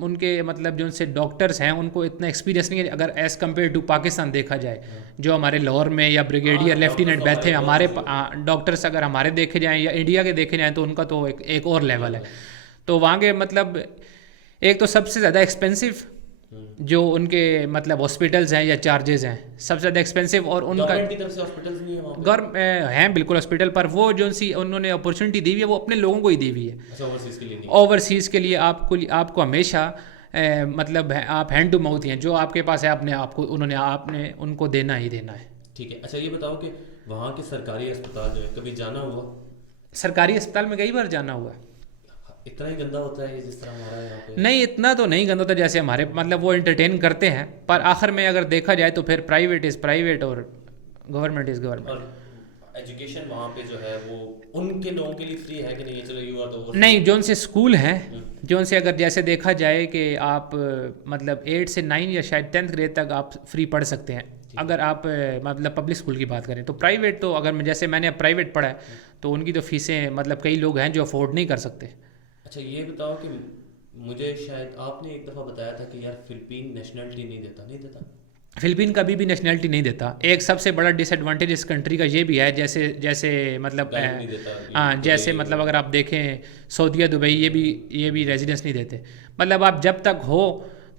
उनके मतलब जो उनसे डॉक्टर्स हैं उनको इतना एक्सपीरियंस नहीं है अगर एज़ कम्पेयर टू पाकिस्तान देखा जाए। जो हमारे लाहौर में या ब्रिगेडियर लेफ्टिनेंट बैठे हैं हमारे डॉक्टर्स, अगर हमारे देखे जाएँ या इंडिया के देखे जाएँ तो उनका तो एक और लेवल है। तो वहाँ के मतलब एक तो सबसे ज़्यादा एक्सपेंसिव जो उनके मतलब हॉस्पिटल्स हैं या चार्जेस हैं सबसे ज़्यादा एक्सपेंसिव, और उनका गवर्नमेंट की तरफ से हॉस्पिटल्स नहीं है वहाँ पे? हैं बिल्कुल हॉस्पिटल, पर वो जो सी उन्होंने अपॉर्चुनिटी दी हुई है वो अपने लोगों को ही दी हुई है। अच्छा, ओवरसीज़ के लिए नहीं? ओवरसीज़ के लिए आपको हमेशा मतलब आप हैंड टू माउथ हैं, जो आपके पास है आपने आपने उनको देना ही देना है। ठीक है। अच्छा ये बताओ कि वहाँ के सरकारी अस्पताल जो है कभी जाना हुआ? सरकारी अस्पताल में कई बार जाना हुआ है। इतना ही गंदा होता है जिस तरह हमारा यहाँ पे? नहीं, इतना तो नहीं गंदा होता जैसे हमारे, मतलब वो एंटरटेन करते हैं, पर आखिर में अगर देखा जाए तो फिर प्राइवेट इज़ प्राइवेट और गवर्नमेंट इज़ गवर्नमेंट। और एजुकेशन वहाँ पे जो है वो उनके लोगों के लिए फ्री है कि नहीं? चलो यू आर तो नहीं, जो उनसे स्कूल हैं, जो उनसे अगर जैसे देखा जाए कि आप मतलब 8 से 9 या शायद 10th ग्रेड तक आप फ्री पढ़ सकते हैं। अगर आप मतलब पब्लिक स्कूल की बात करें तो प्राइवेट तो अगर जैसे मैंने अब प्राइवेट पढ़ा है तो उनकी तो फीसें मतलब कई लोग हैं जो अफोर्ड नहीं कर सकते। अच्छा ये बताओ कि मुझे शायद आपने एक दफ़ा बताया था कि यार फ़िलिपीन नेशनलिटी नहीं देता। फ़िलिपीन कभी भी नेशनलिटी नहीं देता। एक सबसे बड़ा डिसएडवांटेज इस कंट्री का ये भी है, जैसे मतलब हाँ, जैसे मतलब अगर आप देखें सऊदीया, दुबई, ये भी रेजिडेंस नहीं देते। मतलब आप जब तक हो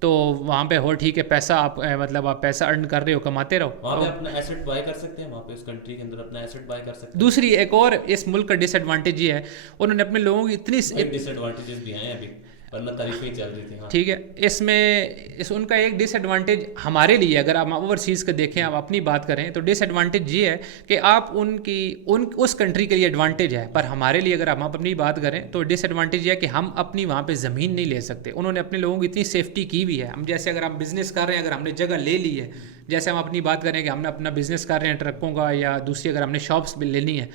तो वहाँ पे हो, ठीक है, पैसा आप मतलब आप पैसा अर्न कर रहे हो, कमाते रहो। वहाँ पे अपना एसेट बाय कर सकते हैं, वहाँ पे उस कंट्री के अंदर अपना एसेट बाय कर सकते हैं। दूसरी एक और इस मुल्क का डिसएडवांटेज ये है, उन्होंने अपने लोगों की इतनी डिसएडवांटेजेस भी हैं अभी। वरना तारीफें ही चल रही थी। हाँ ठीक है, इसमें उनका एक डिसएडवांटेज हमारे लिए, अगर आप ओवरसीज़ का देखें, आप अपनी बात करें तो डिसएडवांटेज ये है कि आप उस कंट्री के लिए एडवांटेज है, पर हमारे लिए अगर हम अपनी बात करें तो डिसएडवांटेज ये है कि हम अपनी वहाँ पे ज़मीन नहीं ले सकते। उन्होंने अपने लोगों की इतनी सेफ्टी की भी है। हम जैसे अगर हम बिज़नेस कर रहे हैं, अगर हमने जगह ले ली है, जैसे हम अपनी बात करें कि हमने अपना बिज़नेस कर रहे हैं ट्रकों का या दूसरी अगर हमने शॉप्स भी लेनी है,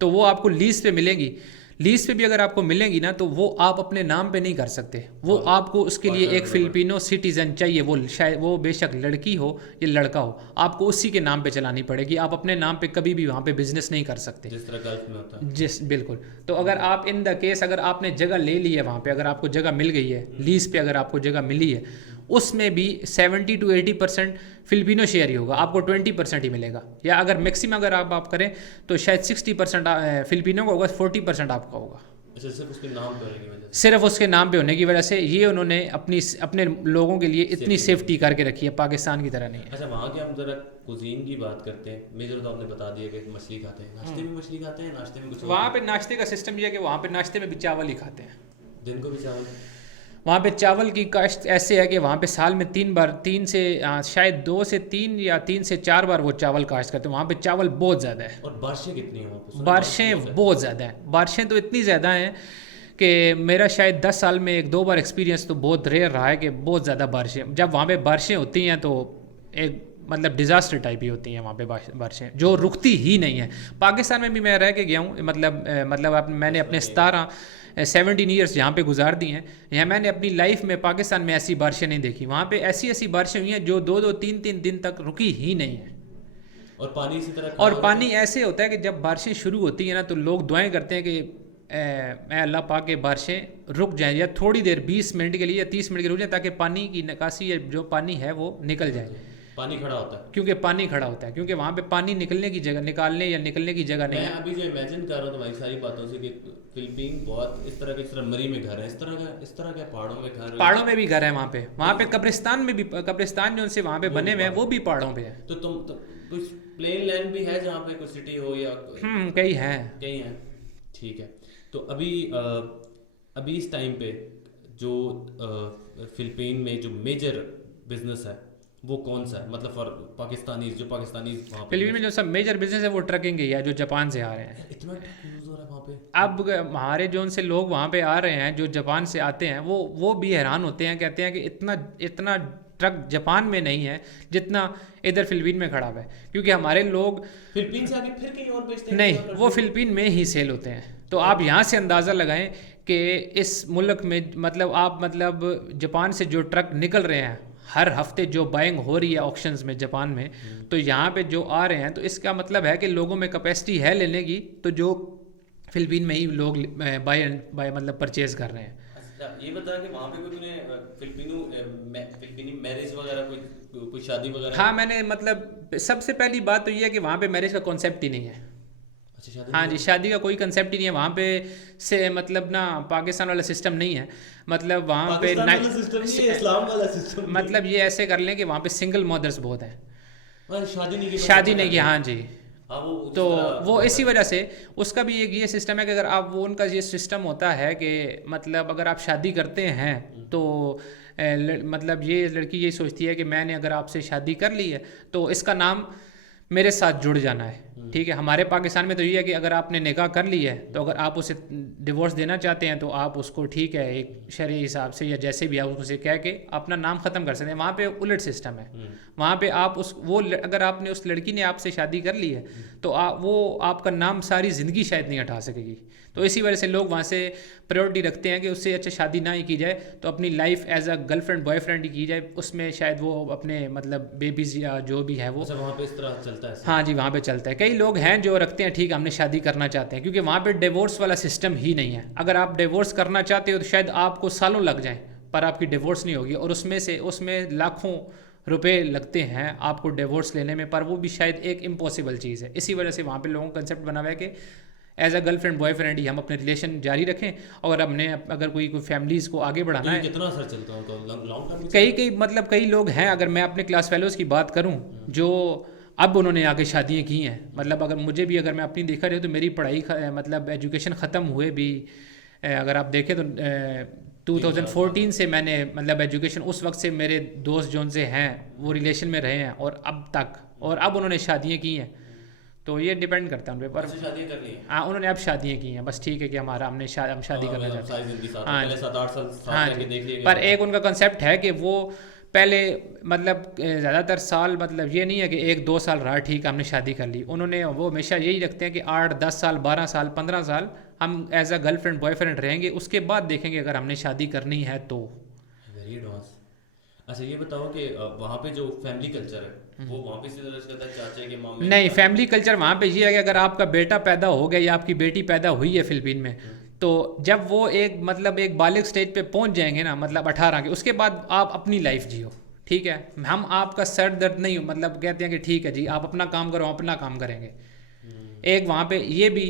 तो वो आपको लीज़ पे मिलेंगी। लीज पे भी अगर आपको मिलेंगी ना, तो वो आप अपने नाम पे नहीं कर सकते। वो आपको उसके लिए एक फिलिपिनो सिटीजन चाहिए, वो शायद वो बेशक लड़की हो या लड़का हो, आपको उसी के नाम पे चलानी पड़ेगी। आप अपने नाम पे कभी भी वहाँ पे बिजनेस नहीं कर सकते, जिस तरह गल्फ में होता है। जिस बिल्कुल। तो अगर आप इन द केस अगर आपने जगह ले ली है वहाँ पे, अगर आपको जगह मिल गई है लीज पे, अगर आपको जगह मिली है, उसमें भी 70 to 80% फिलिपिनो शेयर ही होगा, आपको 20% ही मिलेगा। या अगर मैक्सिमम अगर आप करें तो शायद 60% फिलिपिनो का होगा, 40% आपका होगा। अच्छा, सिर्फ उसके नाम पे होने की वजह से। सिर्फ उसके नाम पे होने की वजह से ये उन्होंने अपने लोगों के लिए इतनी सेफ्टी करके रखी है, पाकिस्तान की तरह नहीं है। अच्छा, वहाँ के हम जरा कुजीन की बात करते हैं। मेजर तो आपने बता दिया कि मछली खाते हैं, नाश्ते में मछली खाते हैं, नाश्ते में कुछ वहाँ पे नाश्ते का सिस्टम ये है कि वहाँ पे नाश्ते में भी चावल ही खाते हैं, दिन को भी चावल। वहाँ पे चावल की काश्त ऐसे है कि वहाँ पे साल में 3 से शायद 2 से 3 या 3 से 4 बार वो चावल काश्त करते हैं। वहाँ पे चावल बहुत ज़्यादा है। और बारिशें कितनी हैं वहाँ पे? बारिशें बहुत ज़्यादा हैं, बारिशें तो इतनी ज़्यादा हैं कि मेरा शायद 10 साल में 1-2 बार एक्सपीरियंस तो बहुत रेयर रहा है कि बहुत ज़्यादा बारिशें, जब वहाँ पे बारिशें होती हैं तो एक मतलब डिज़ास्टर टाइप ही होती हैं वहाँ पे बारिशें, जो रुकती ही नहीं है। पाकिस्तान में भी मैं रह के गया हूँ, मतलब मैंने अपने 17 ईयर्स यहाँ पे गुजार दी हैं। यहाँ मैंने अपनी लाइफ में पाकिस्तान में ऐसी बारिशें नहीं देखी। वहाँ पे ऐसी बारिशें हुई हैं जो 2-2, 3-3 दिन तक रुकी ही नहीं है। और पानी इसी तरह, और पानी ऐसे होता है कि जब बारिशें शुरू होती हैं ना, तो लोग दुआएं करते हैं कि मैं अल्लाह पाक के बारिशें रुक जाएं, या थोड़ी देर 20 मिनट के लिए या 30 मिनट के लिए रुक जाए, ताकि पानी की निकासी या जो पानी है वो निकल जाए। पानी खड़ा होता है, क्योंकि पानी खड़ा होता है, क्योंकि वहाँ पे पानी निकलने की जगह, निकालने या निकलने की जगह नहीं मैं है। अभी जो इमेजिन कर रहा हूँ तुम्हारी सारी बातों से कि फिलिपीन बहुत इस तरह के, इस तरह मरी में घर है, इस तरह के पहाड़ों में घर, पहाड़ों में भी घर है वहाँ पे कब्रिस्तान में भी, कब्रिस्तान जो उनसे वहाँ पे बने हुए हैं वो भी पहाड़ों पे है। तो तुम तो कुछ प्लेन लैंड भी है जहाँ पे कोई सिटी हो या कई हैं, कहीं है। ठीक है, तो अभी इस टाइम पे जो फिलिपीन में जो मेजर बिजनेस है वो कौन सा है? मतलब फॉर पाकिस्तानी, जो पाकिस्तानी वहाँ पे फिलिपीन में जो सब मेजर बिजनेस है वो ट्रकिंग ही है, जो जापान से आ रहे हैं। इतना यूज हो रहा है वहाँ पे। अब हमारे जो उनसे लोग वहाँ पे आ रहे हैं जो जापान से आते हैं, वो भी हैरान होते हैं, कहते हैं कि इतना ट्रक जापान में नहीं है जितना इधर फिलिपीन में खड़ा हुआ है, क्योंकि हमारे लोग फिलिपीन से आगे फिर कहीं और बेचते हैं? नहीं, वो फिलिपीन में ही सेल होते हैं। तो आप यहाँ से अंदाज़ा लगाएं कि इस मुल्क में मतलब जापान से जो ट्रक निकल रहे हैं हर हफ्ते, जो बाइंग हो रही है ऑक्शंस में जापान में, तो यहाँ पे जो आ रहे हैं, तो इसका मतलब है कि लोगों में कैपेसिटी है लेने की, तो जो फिलिपीन में ही लोग बाय मतलब परचेज कर रहे हैं। अच्छा, ये बता कि वहाँ पे कोई तूने फिलिपीनी मैरिज वगैरह कोई शादी वगैरह? हाँ, मैंने मतलब सबसे पहली बात तो ये है कि वहाँ पे मैरिज का कॉन्सेप्ट ही नहीं है। अच्छा, शादी? हाँ जी, शादी का कोई कंसेप्ट ही नहीं है वहाँ पे से, मतलब ना पाकिस्तान वाला सिस्टम नहीं है। मतलब वहाँ पे इस्लाम वाला सिस्टम, मतलब ये ऐसे कर लें कि वहाँ पे सिंगल मदर्स बहुत हैं, शादी नहीं की। हाँ जी, तो वो मतलब इसी वजह से उसका भी एक ये सिस्टम है कि अगर आप वो उनका ये सिस्टम होता है कि मतलब अगर आप शादी करते हैं तो मतलब ये लड़की यही सोचती है कि मैंने अगर आपसे शादी कर ली है तो इसका नाम मेरे साथ जुड़ जाना है। ठीक है, हमारे पाकिस्तान में तो ये है कि अगर आपने निकाह कर ली है तो अगर आप उसे डिवोर्स देना चाहते हैं तो आप उसको ठीक है एक शरई हिसाब से या जैसे भी आप उसे कह के अपना नाम ख़त्म कर सकते हैं। वहाँ पे उलट सिस्टम है, वहाँ पे आप अगर आपने उस लड़की ने आपसे शादी कर ली है तो वो आपका नाम सारी ज़िंदगी शायद नहीं हटा सकेगी। तो इसी वजह से लोग वहाँ से प्रायोरिटी रखते हैं कि उससे अच्छा शादी ना ही की जाए, तो अपनी life as a girlfriend boyfriend ही की जाए, उसमें शायद वो अपने मतलब बेबीज या जो भी है वो। अच्छा, वहाँ पे इस तरह चलता है? हाँ जी, वहाँ पे चलता है। कई लोग हैं जो रखते हैं ठीक हमने शादी करना चाहते हैं, क्योंकि वहाँ पे डिवोर्स वाला सिस्टम ही नहीं है। अगर आप डिवोर्स करना चाहते हो तो शायद आपको सालों लग जाएं पर आपकी डिवोर्स नहीं होगी, और उसमें लाखों रुपए लगते हैं आपको डिवोर्स लेने में, पर वो भी शायद एक इम्पॉसिबल चीज़ है। इसी वजह से वहाँ पे लोगों का कंसेप्ट बना हुआ है कि एज अ गर्लफ्रेंड बॉयफ्रेंड ही हम अपने रिलेशन जारी रखें, और हमने अगर कोई फैमिलीज़ को आगे बढ़ाना है। कितना असर चलता है लॉन्ग टर्म? कई लोग हैं, अगर मैं अपने क्लास फेलोज़ की बात करूं जो अब उन्होंने आगे शादियां की हैं, मतलब अगर मैं अपनी देखा रहे तो मेरी पढ़ाई मतलब एजुकेशन ख़त्म हुए भी अगर आप देखें तो 2014 से मैंने मतलब एजुकेशन उस वक्त से मेरे दोस्त जो उनसे हैं वो रिलेशन में रहे हैं और अब तक, और अब उन्होंने शादियाँ की हैं, तो ये डिपेंड करता है उन पे। पर शादी कर ली है? हाँ, उन्होंने अब शादियाँ की हैं, बस ठीक है कि हमारा हम शादी करना चाहते हैं। सारी जिंदगी साथ, हाँ पहले 7-8 साल साथ हाँ रहके जी। देख लिए। पर एक उनका कंसेप्ट है कि वो पहले मतलब ज़्यादातर साल, मतलब ये नहीं है कि 1-2 साल रहा ठीक हमने शादी कर ली, उन्होंने वो हमेशा यही रखते हैं कि 8-10 साल 12 साल 15 साल हम एज अ गर्लफ्रेंड बॉयफ्रेंड रहेंगे, उसके बाद देखेंगे अगर हमने शादी करनी है तो। Very advance. अच्छा ये बताओ कि वहाँ पे जो फैमिली कल्चर है वो वहाँ पे इसी तरह से करता है, चाचा के मामले? नहीं, फैमिली कल्चर वहाँ पे ये है कि अगर आपका बेटा पैदा हो गया या आपकी बेटी पैदा हुई है फिलिपीन में, तो जब वो एक मतलब एक बालिग स्टेज पे पहुँच जाएंगे ना, मतलब 18 के, उसके बाद आप अपनी लाइफ जियो, ठीक है। हम आपका सर दर्द नहीं हो, मतलब कहते हैं कि ठीक है जी आप अपना काम करो, हम अपना काम करेंगे। एक वहाँ पे ये भी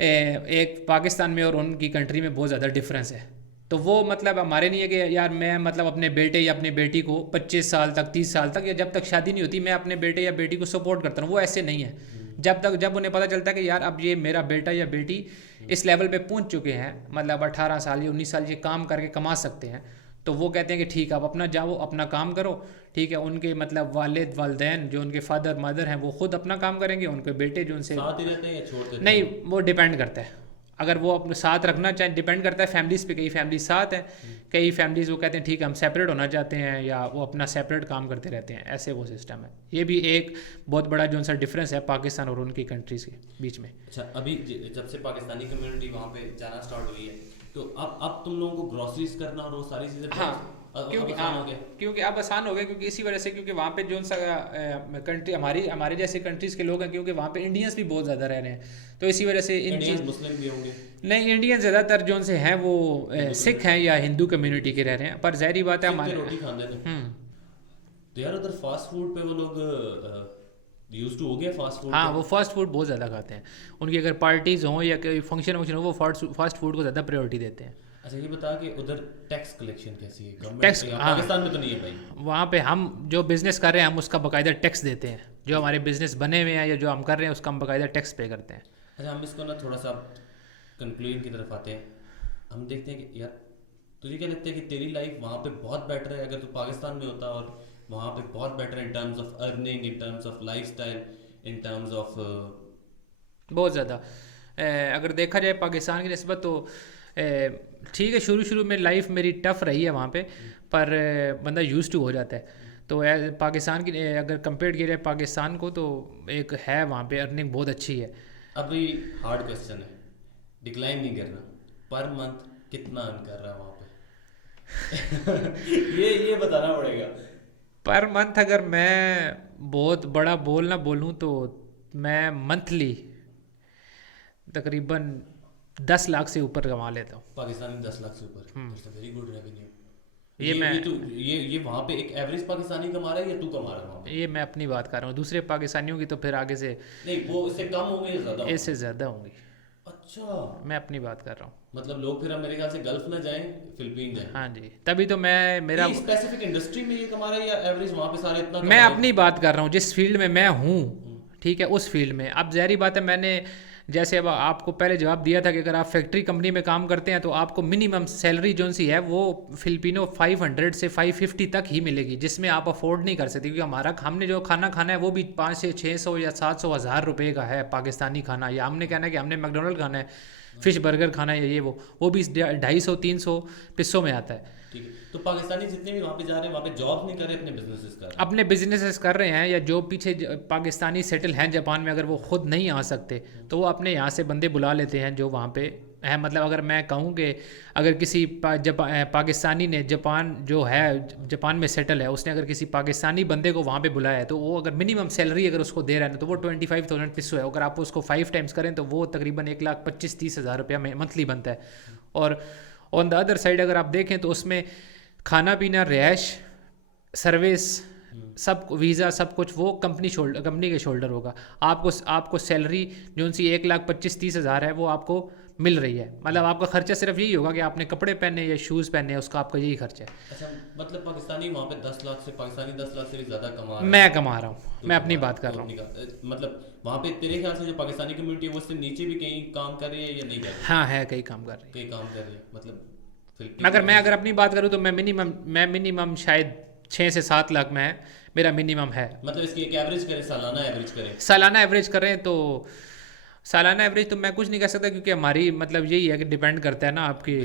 एक पाकिस्तान में और उनकी कंट्री में बहुत ज़्यादा डिफरेंस है। तो वो मतलब हमारे नहीं है कि यार मैं मतलब अपने बेटे या अपनी बेटी को 25 साल तक 30 साल तक या जब तक शादी नहीं होती मैं अपने बेटे या बेटी को सपोर्ट करता हूँ, वो ऐसे नहीं है। जब उन्हें पता चलता है कि यार अब ये मेरा बेटा या बेटी इस लेवल पे पहुँच चुके हैं, मतलब 18 साल या 19 साल ये काम करके कमा सकते हैं, तो वो कहते हैं कि ठीक आप अपना जाओ अपना काम करो, ठीक है। उनके मतलब वालिद वालदैन जो उनके फादर मदर हैं वो खुद अपना काम करेंगे, उनके बेटे जो उनसे साथ ही रहते हैं या छोड़ देते हैं? नहीं, वो डिपेंड करता है, अगर वो अपने साथ रखना चाहें, डिपेंड करता है फैमिलीज़ पे। कई फैमिली साथ हैं, कई फैमिलीज़ वो कहते हैं ठीक है हम सेपरेट होना चाहते हैं, या वो अपना सेपरेट काम करते रहते हैं, ऐसे वो सिस्टम है। ये भी एक बहुत बड़ा जो सा डिफरेंस है पाकिस्तान और उनकी कंट्रीज़ के बीच में। अच्छा अभी जब से पाकिस्तानी कम्युनिटी वहाँ पे जाना स्टार्ट हुई है, तो अब तुम लोगों को ग्रोसरीज करना और वो सारी चीज़ें हाँ, क्योंकि आसान हो गया? क्योंकि अब आसान हो गया, क्योंकि इसी वजह से, क्योंकि वहाँ पे जो सा कंट्री हमारे जैसे कंट्रीज़ के लोग हैं, क्योंकि वहाँ पे इंडियंस भी बहुत ज़्यादा रह रहे हैं, तो इसी वजह से इन चीज़ मुस्लिम भी होंगे? नहीं, इंडियन ज़्यादातर जो उनसे हैं वो सिख हैं या हिंदू कम्युनिटी के रह रहे हैं, पर ज़ाहिर बात है हमारे रोटी खाते थे। तो यार उधर फास्ट फूड पे वो लोग यूज टू हो गया फास्ट फूड? हाँ, वो फास्ट फूड बहुत ज़्यादा खाते हैं, उनकी अगर पार्टीज़ हों या कोई फंक्शन हो वो फास्ट फूड को ज़्यादा प्रायोरिटी देते हैं। अच्छा ये बता कि उधर टैक्स कलेक्शन कैसी है? गवर्नमेंट टैक्स पाकिस्तान में तो नहीं है भाई। वहाँ पे हम जो बिज़नेस कर रहे हैं हम उसका बाकायदा टैक्स देते हैं, जो हमारे बिज़नेस बने हुए हैं या जो हम कर रहे हैं उसका हम बाकायदा टैक्स पे करते हैं। अच्छा हम इसको ना थोड़ा सा कंक्लूजन की तरफ आते हैं। हम देखते हैं कि यार तुझे क्या लगता है कि तेरी लाइफ वहाँ पे बहुत बेटर है अगर तू पाकिस्तान में होता, और वहाँ पे बहुत better in terms of earning, in terms of lifestyle, in terms of बहुत ज़्यादा अगर देखा जाए पाकिस्तान की निस्बत तो ठीक है, शुरू में लाइफ मेरी टफ़ रही है वहाँ पे, पर बंदा यूज़ टू हो जाता है। तो पाकिस्तान की अगर कंपेयर किया जाए पाकिस्तान को तो एक है वहाँ पे अर्निंग बहुत अच्छी है। अभी हार्ड क्वेश्चन है, डिक्लाइन नहीं करना, पर मंथ कितना अर्न कर रहा है वहाँ पे? ये बताना पड़ेगा। पर मंथ अगर मैं बहुत बड़ा बोल ना बोलूँ तो मैं मंथली तकरीबन 10 लाख से ऊपर कमा लेता हूँ। पाकिस्तान में 10 लाख से ऊपर, वेरी गुड रेवेन्यू। ये वहाँ पे एक एवरेज पाकिस्तानी कमा रहा है या तू कमा रहा है वहाँ पे? ये मैं अपनी बात कर रहा हूँ, दूसरे पाकिस्तानियों की तो फिर आगे से नहीं, वो इससे कम होंगे या ज़्यादा? इससे ज़्यादा होंगी। अच्छा, मैं अपनी बात कर रहा हूँ। मतलब लोग फिर मेरे ख्याल से गल्फ ना जाएं, फिलीपीन जाएं। हाँ जी, तभी तो मैं मेरा स्पेसिफिक इंडस्ट्री में ये कमा रहा है या एवरेज वहाँ पे सारे इतना? मैं अपनी बात कर रहा हूँ जिस फील्ड में मैं हूँ, ठीक है, उस फील्ड में। अब ज़ाहिर बात है मैंने जैसे अब आपको पहले जवाब दिया था कि अगर आप फैक्ट्री कंपनी में काम करते हैं तो आपको मिनिमम सैलरी जो सी है वो फिलिपिनो 500 से 550 तक ही मिलेगी, जिसमें आप अफोर्ड नहीं कर सकते, क्योंकि हमने जो खाना खाना है वो भी 500 से 600 या 700 हज़ार रुपये का है पाकिस्तानी खाना, या हमने कहना है कि हमने मैकडोनल्ड खाना है, फिश बर्गर खाना है, ये वो भी 250-300 पिस्सों में आता है। ठीक है, तो पाकिस्तानी जितने भी वहाँ पे जा रहे हैं वहाँ पे जॉब नहीं कर रहे, अपने बिजनेसेस कर रहे हैं? अपने बिजनेसेस कर रहे हैं, या जो पीछे पाकिस्तानी सेटल हैं जापान में, अगर वो खुद नहीं आ सकते तो वो अपने यहाँ से बंदे बुला लेते हैं जो वहाँ पे है। मतलब अगर मैं कहूँ कि अगर किसी पाकिस्तानी ने जापान में सेटल है, उसने अगर किसी पाकिस्तानी बंदे को वहाँ पे बुलाया है तो वो अगर मिनिमम सैलरी अगर उसको दे रहा है तो वो 25,000 पिस्सो है। अगर आप उसको 5 टाइम्स करें तो वो तकरीबन 1,25,30 हज़ार रुपया मंथली बनता है। और ऑन द अदर साइड अगर आप देखें तो उसमें खाना पीना, रिहाइश, सर्विस, सब वीज़ा, सब कुछ वो कंपनी के शोल्डर होगा। आपको सैलरी जो सी 1,25,30 हज़ार है वो आपको मिल रही है। मतलब आपका खर्चा सिर्फ यही होगा कि आपने कपड़े पहने या शूज़ पहने, उसका आपका यही खर्चा है। अच्छा, मतलब पाकिस्तानी वहाँ पे 10 लाख से भी ज़्यादा कमा रहा है? मैं कमा रहा हूँ, मैं अपनी बात कर रहा हूँ। मतलब वहाँ पे तेरे ख्याल से जो पाकिस्तानी कम्युनिटी है वो उससे नीचे भी कहीं काम कर रही है या नहीं कर रही? हाँ है, कई काम कर रही है। कई काम कर रही है, मतलब फिलिपीन मैं अगर अपनी बात करूँ तो मैं मिनिमम शायद 6 से 7 लाख में है, मेरा मिनिमम है। मतलब इसकी एक एवरेज करें, सालाना एवरेज करें। सालाना एवरेज करें तो सालाना एवरेज तो मैं कुछ नहीं कह सकता, क्योंकि हमारी मतलब यही है कि डिपेंड करता है ना आपकी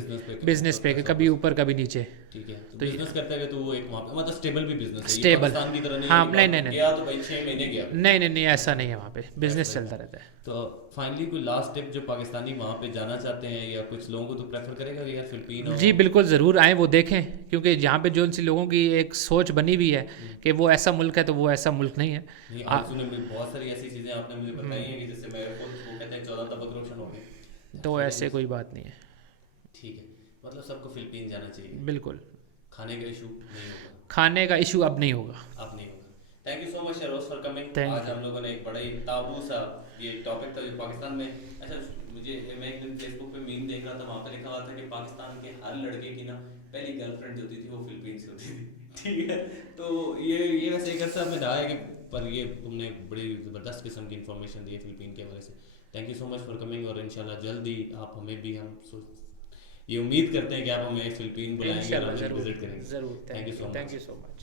बिजनेस पे, कि कभी ऊपर कभी नीचे। ठीक है, तो तो बिजनेस करते हुए तो वो एक वहाँ पे मतलब स्टेबल भी बिजनेस है, ये स्टेबल, पाकिस्तान की तरह नहीं हाँ, है कि नहीं बात नहीं नहीं गया तो भाई 6 महीने गया। नहीं ऐसा नहीं है, वहाँ पे बिजनेस चलता रहता है। तो फाइनली कोई लास्ट टिप जो पाकिस्तानी वहाँ पे जाना चाहते हैं या कुछ लोगों को तो प्रेफर करेगा कि यार फिलिपीन जी बिल्कुल, ज़रूर आएँ, वो देखें, क्योंकि यहाँ पे जो सी लोगों की एक सोच बनी हुई है कि वो ऐसा मुल्क है, तो वो ऐसा मुल्क नहीं है। नहीं, आज सुने में बहुत सारी ऐसी चीज़ें आपने मुझे बताई हैं कि जिससे मैं खुद वो कहते हैं 14 तबक रोशन हो गए। तो ऐसे कोई बात नहीं है। ठीक है, मतलब सबको फिलिपीन जाना चाहिए। बिल्कुल, खाने का इशू नहीं होगा। खाने का इशू अब नहीं होगा। अब नहीं होगा। Thank you so much Sharoz for coming. Thank आज हम लोगों ने एक बड़ा ही ताबू सा ये टॉपिक था जो पाकिस्तान में, अच्छा मैं एक दिन फेसबुक पे मीम देख रहा था, वहाँ पे लिखा हुआ था कि पाकिस्तान के हर लड़के की ना पहली गर्लफ्रेंड जो होती थी वो फिलिपीन से होती थी। ठीक है, तो ये वैसे एक अर्सा में रहा है कि, पर ये तुमने बड़ी ज़बरदस्त किस्म की इन्फॉर्मेशन दी है फिलिपीन के हवाले से। Thank you so much for coming, और इंशाल्लाह जल्दी आप हमें भी, हम ये उम्मीद करते हैं कि आप हमें फिलिपीन बुलाएंगे और इंशाल्लाह हम ज़रूर विजिट करेंगे। ज़रूर। Thank you so much. Thank you so much.